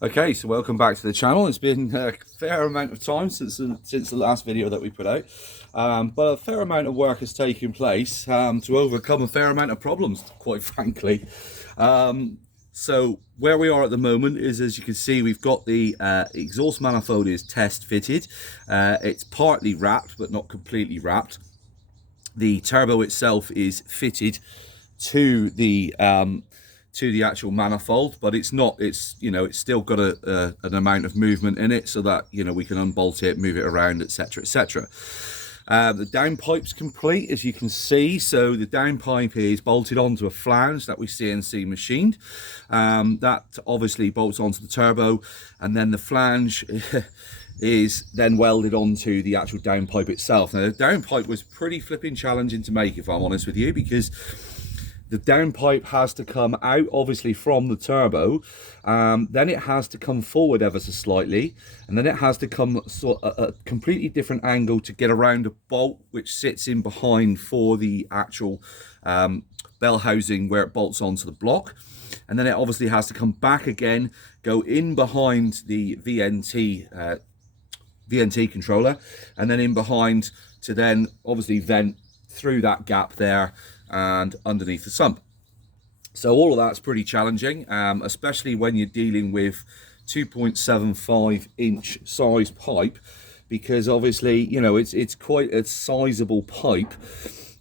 Okay, so welcome back to the channel. It's been a fair amount of time since the last video that we put out, but a fair amount of work has taken place to overcome a fair amount of problems, quite frankly. So where we are at the moment is, as you can see, we've got the exhaust manifold is test fitted. It's partly wrapped, but not completely wrapped. The turbo itself is fitted to the actual manifold, but it's not, it's still got an amount of movement in it, so that we can unbolt it, move it around, etc, etc. The downpipe's complete, as you can see. So the downpipe is bolted onto a flange that we CNC machined. That obviously bolts onto the turbo, and then the flange is then welded onto the actual downpipe itself. Now the downpipe was pretty flipping challenging to make, if I'm honest with you, because the downpipe has to come out obviously from the turbo, then it has to come forward ever so slightly, and then it has to come a completely different angle to get around a bolt which sits in behind for the actual bell housing where it bolts onto the block. And then it obviously has to come back again, go in behind the VNT controller, and then in behind to then obviously vent through that gap there and underneath the sump. So all of that's pretty challenging, especially when you're dealing with 2.75 inch size pipe, because obviously it's quite a sizable pipe,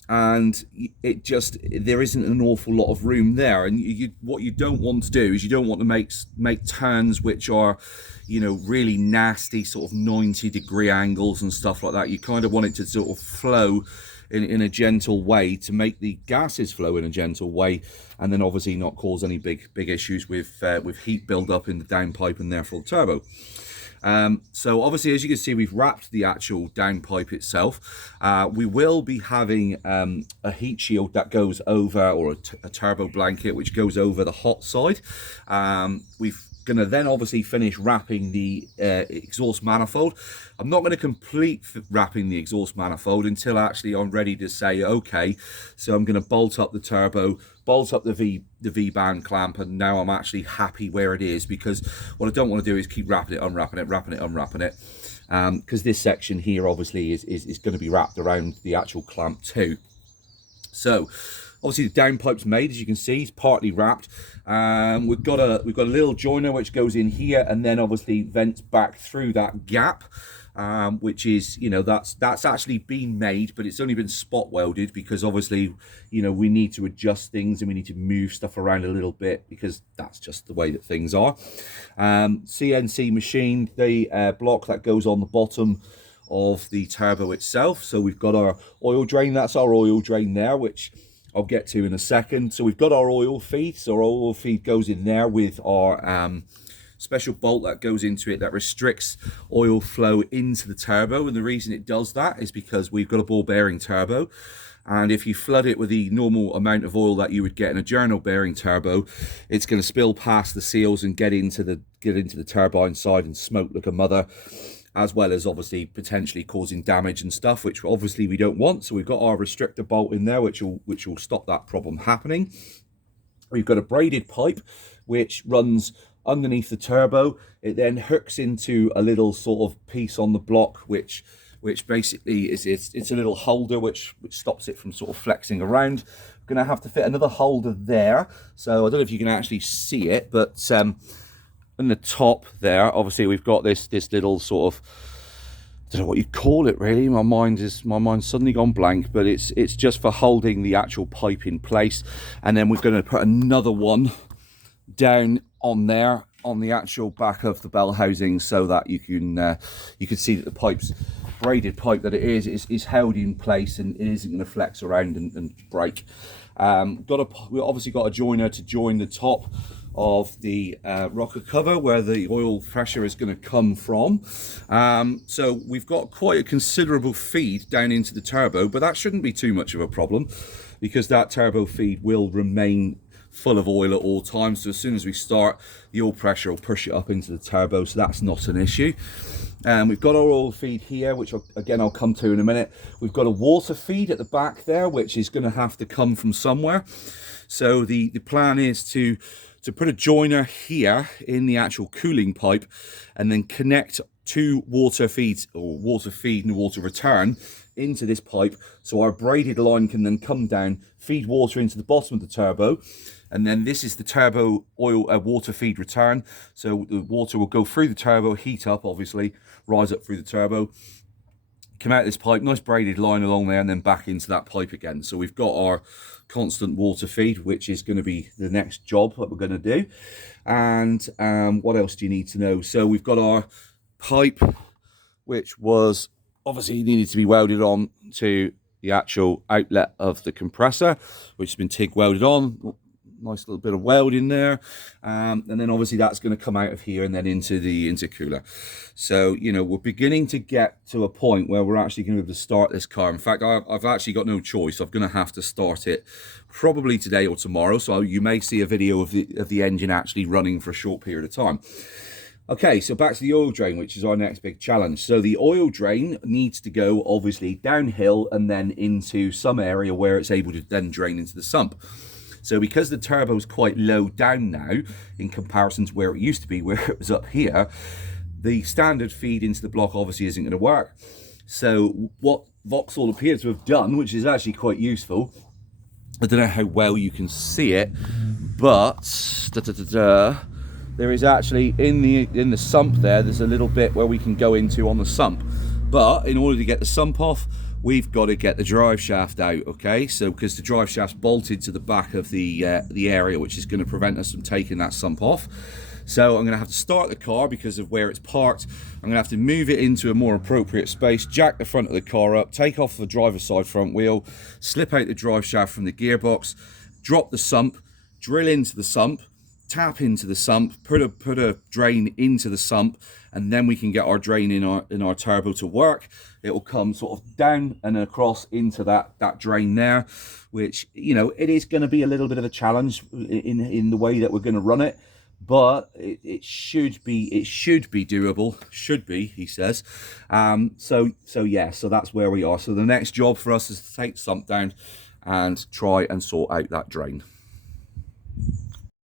and there isn't an awful lot of room there. And what you don't want to do is you don't want to make turns which are really nasty sort of 90-degree angles and stuff like that. You kind of want it to sort of flow in a gentle way, to make the gases flow in a gentle way, and then obviously not cause any big issues with heat build up in the downpipe and therefore the turbo. So obviously, as you can see, we've wrapped the actual downpipe itself. We will be having a heat shield that goes over, or a turbo blanket which goes over the hot side. We've gonna then obviously finish wrapping the exhaust manifold. I'm not going to complete wrapping the exhaust manifold until actually I'm ready to say okay, so I'm going to bolt up the turbo, bolt up the V-band clamp, and now I'm actually happy where it is, because what I don't want to do is keep wrapping it, unwrapping it, wrapping it, unwrapping it, because this section here obviously is going to be wrapped around the actual clamp too. So obviously the downpipe's made, as you can see, it's partly wrapped. We've got a little joiner which goes in here and then obviously vents back through that gap, which is, that's actually been made, but it's only been spot welded, because obviously, we need to adjust things and we need to move stuff around a little bit, because that's just the way that things are. CNC machined the block that goes on the bottom of the turbo itself. So we've got our oil drain, that's our oil drain there, which I'll get to in a second. So we've got our oil feed, so our oil feed goes in there with our special bolt that goes into it that restricts oil flow into the turbo. And the reason it does that is because we've got a ball bearing turbo, and if you flood it with the normal amount of oil that you would get in a journal bearing turbo, it's going to spill past the seals and get into the turbine side and smoke like a mother, as well as obviously potentially causing damage and stuff, which obviously we don't want. So we've got our restrictor bolt in there, which will stop that problem happening. We've got a braided pipe which runs underneath the turbo. It then hooks into a little sort of piece on the block, which basically it's a little holder which stops it from sort of flexing around. We're gonna have to fit another holder there. So I don't know if you can actually see it, but in the top there, obviously we've got this little sort of, I don't know what you'd call it really. My mind's suddenly gone blank, but it's just for holding the actual pipe in place. And then we're going to put another one down on there on the actual back of the bell housing, so that you can see that the pipe's braided pipe that it is held in place and it isn't going to flex around and break. We obviously got a joiner to join the top of the rocker cover where the oil pressure is going to come from. So we've got quite a considerable feed down into the turbo, but that shouldn't be too much of a problem, because that turbo feed will remain full of oil at all times. So as soon as we start, the oil pressure will push it up into the turbo, so that's not an issue. We've got our oil feed here, which I'll come to in a minute. We've got a water feed at the back there, which is going to have to come from somewhere. So the plan is to to put a joiner here in the actual cooling pipe and then connect two water feeds, or water feed and water return, into this pipe, so our braided line can then come down, feed water into the bottom of the turbo, and then this is the turbo oil water feed return. So the water will go through the turbo, heat up obviously, rise up through the turbo, come out this pipe, nice braided line along there, and then back into that pipe again. So we've got our constant water feed, which is going to be the next job that we're going to do. And what else do you need to know? So we've got our pipe, which was obviously needed to be welded on to the actual outlet of the compressor, which has been TIG welded on. Nice little bit of weld in there, and then obviously that's going to come out of here and then into the intercooler. So, you know, we're beginning to get to a point where we're actually going to be able to start this car. In fact, I've actually got no choice. I'm going to have to start it probably today or tomorrow, so you may see a video of the engine actually running for a short period of time. Okay, so back to the oil drain, which is our next big challenge. So the oil drain needs to go obviously downhill and then into some area where it's able to then drain into the sump. So because the turbo is quite low down now in comparison to where it used to be, where it was up here, the standard feed into the block obviously isn't going to work. So what Vauxhall appears to have done, which is actually quite useful, I don't know how well you can see it, but there is actually in the sump there's a little bit where we can go into on the sump. But in order to get the sump off, we've got to get the drive shaft out, okay? So because the drive shaft's bolted to the back of the area, which is going to prevent us from taking that sump off. So I'm going to have to start the car because of where it's parked. I'm going to have to move it into a more appropriate space, jack the front of the car up, take off the driver's side front wheel, slip out the drive shaft from the gearbox, drop the sump, drill into the sump, tap into the sump, put a drain into the sump, and then we can get our drain in our turbo to work. It will come sort of down and across into that drain there, which, you know, it is going to be a little bit of a challenge in the way that we're going to run it, but it should be doable. Should be, he says. So yeah, so that's where we are. So the next job for us is to take the sump down and try and sort out that drain.